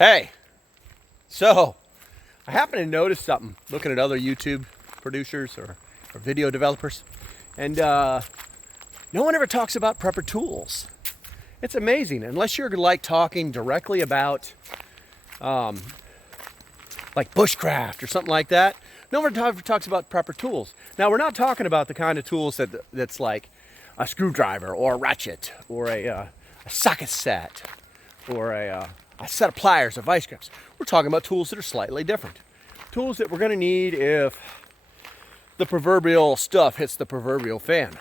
Hey, so I happen to notice something looking at other YouTube producers or video developers, and no one ever talks about prepper tools. It's amazing, unless you're like talking directly about like bushcraft or something like that. No one ever talks about prepper tools. Now, we're not talking about the kind of tools that's like a screwdriver or a ratchet or a socket set or a set of pliers or vice grips. We're talking about tools that are slightly different. Tools that we're going to need if the proverbial stuff hits the proverbial fan.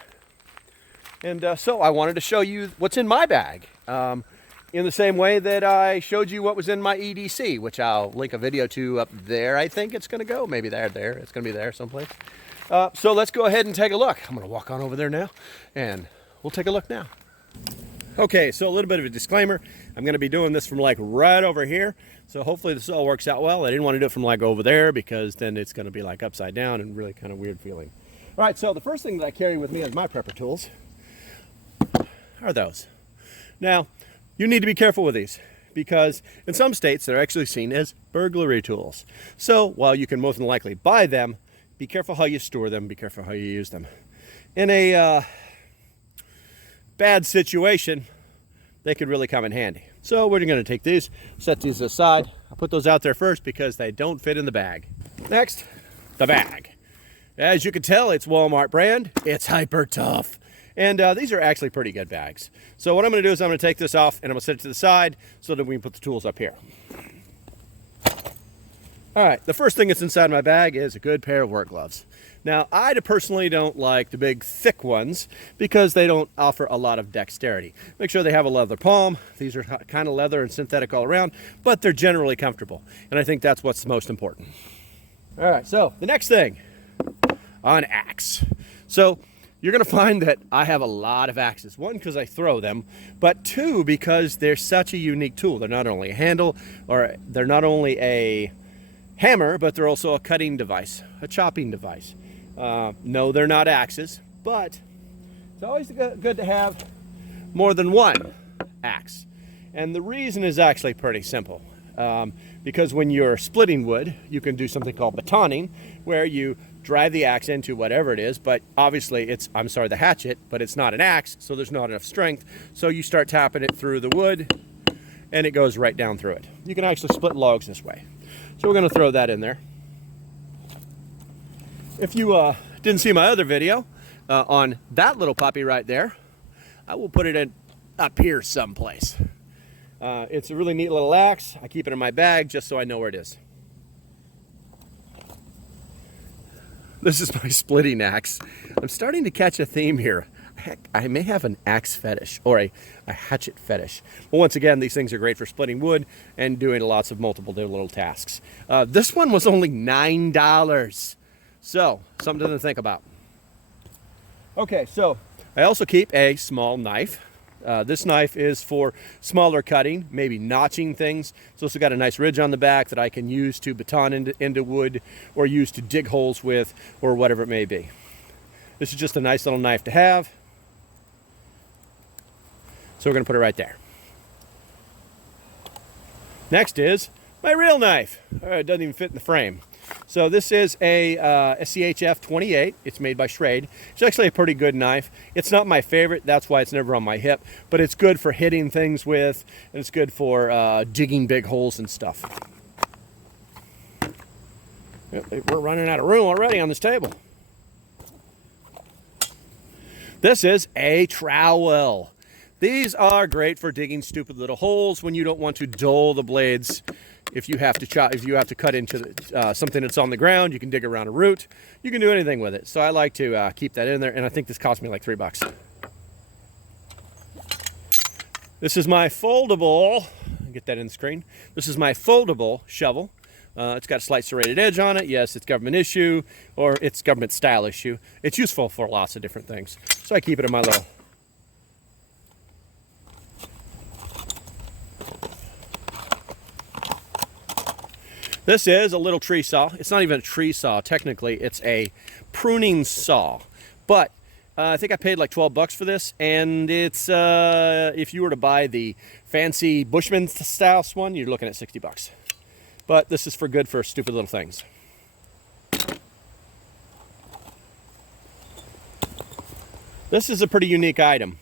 And so I wanted to show you what's in my bag. In the same way that I showed you what was in my EDC, which I'll link a video to up there. I think it's going to go. Maybe there. It's going to be there someplace. So let's go ahead and take a look. I'm going to walk on over there now, and we'll take a look now. Okay, so a little bit of a disclaimer. I'm going to be doing this from like right over here. So hopefully this all works out well. I didn't want to do it from like over there because then it's going to be like upside down and really kind of weird feeling. All right, so the first thing that I carry with me as my prepper tools are those. Now, you need to be careful with these because in some states they're actually seen as burglary tools. So while you can most likely buy them, be careful how you store them, be careful how you use them. In a bad situation, they could really come in handy. So we're going to take these, set these aside. I'll put those out there first because they don't fit in the bag. Next, the bag. As you can tell, it's Walmart brand. It's hyper tough. And these are actually pretty good bags. So what I'm going to do is I'm going to take this off and I'm going to set it to the side so that we can put the tools up here. All right, the first thing that's inside my bag is a good pair of work gloves. Now, I personally don't like the big thick ones because they don't offer a lot of dexterity. Make sure they have a leather palm. These are kind of leather and synthetic all around, but they're generally comfortable. And I think that's what's most important. All right, so the next thing, an axe. So you're going to find that I have a lot of axes. One, because I throw them, but two, because they're such a unique tool. They're not only a handle, or they're not only a hammer, but they're also a cutting device, a chopping device. No, they're not axes, but it's always good to have more than one axe. And the reason is actually pretty simple. Because when you're splitting wood, you can do something called batoning, where you drive the axe into whatever it is, but obviously the hatchet, but it's not an axe, so there's not enough strength. So you start tapping it through the wood, and it goes right down through it. You can actually split logs this way. So we're going to throw that in there. If you didn't see my other video on that little puppy right there, I will put it up here someplace. It's a really neat little axe. I keep it in my bag just so I know where it is. This is my splitting axe. I'm starting to catch a theme here. Heck, I may have an axe fetish or a hatchet fetish. Well, once again, these things are great for splitting wood and doing lots of multiple little tasks. This one was only $9. So, something to think about. Okay, so I also keep a small knife. This knife is for smaller cutting, maybe notching things. It's also got a nice ridge on the back that I can use to baton into wood or use to dig holes with or whatever it may be. This is just a nice little knife to have. So we're going to put it right there. Next is my real knife. It doesn't even fit in the frame. So this is a SHTF 28. It's made by Schrade. It's actually a pretty good knife. It's not my favorite. That's why it's never on my hip. But it's good for hitting things with, and it's good for digging big holes and stuff. We're running out of room already on this table. This is a trowel. These are great for digging stupid little holes when you don't want to dull the blades. If you have to cut into something that's on the ground, you can dig around a root. You can do anything with it. So I like to keep that in there, and I think this cost me like $3. This is my foldable. Get that in the screen. This is my foldable shovel. It's got a slight serrated edge on it. Yes, it's government issue, or it's government style issue. It's useful for lots of different things. So I keep it in my little. This is a little tree saw. It's not even a tree saw, technically. It's a pruning saw. But I think I paid like 12 bucks for this, and it's if you were to buy the fancy Bushman style one, you're looking at 60 bucks. But this is good for stupid little things. This is a pretty unique item.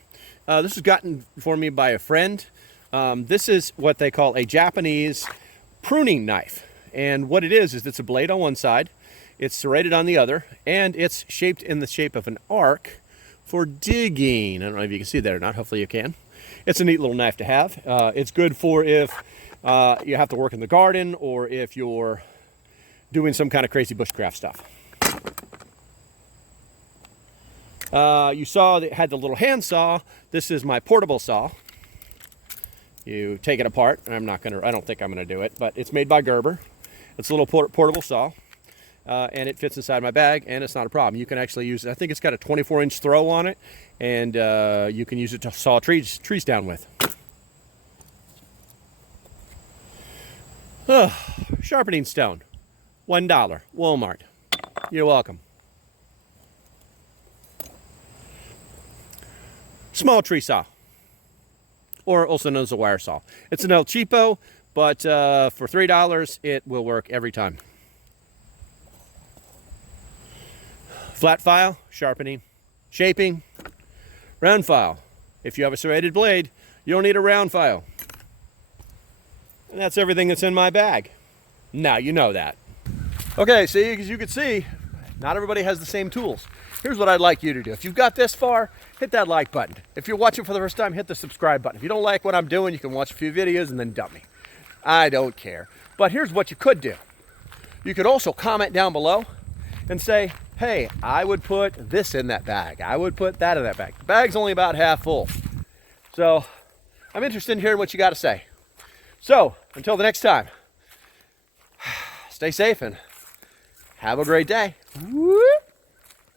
This was gotten for me by a friend. This is what they call a Japanese pruning knife. And what it is it's a blade on one side, it's serrated on the other, and it's shaped in the shape of an arc for digging. I don't know if you can see that or not. Hopefully you can. It's a neat little knife to have. It's good for if you have to work in the garden or if you're doing some kind of crazy bushcraft stuff. You saw that it had the little hand saw. This is my portable saw. You take it apart. I don't think I'm gonna do it, but it's made by Gerber. It's a little portable saw. And it fits inside my bag, and it's not a problem. You can actually use it. I think it's got a 24-inch throw on it, and you can use it to saw trees down with. Sharpening stone, $1, Walmart. You're welcome. Small tree saw, or also known as a wire saw. It's an El Cheapo, but for $3, it will work every time. Flat file, sharpening, shaping, round file. If you have a serrated blade, you don't need a round file. And that's everything that's in my bag. Now you know that. Okay, so as you can see, not everybody has the same tools. Here's what I'd like you to do. If you've got this far, hit that like button. If you're watching for the first time, hit the subscribe button. If you don't like what I'm doing, you can watch a few videos and then dump me. I don't care. But here's what you could do. You could also comment down below and say, hey, I would put this in that bag. I would put that in that bag. The bag's only about half full. So I'm interested in hearing what you got to say. So until the next time, stay safe and have a great day. Woo!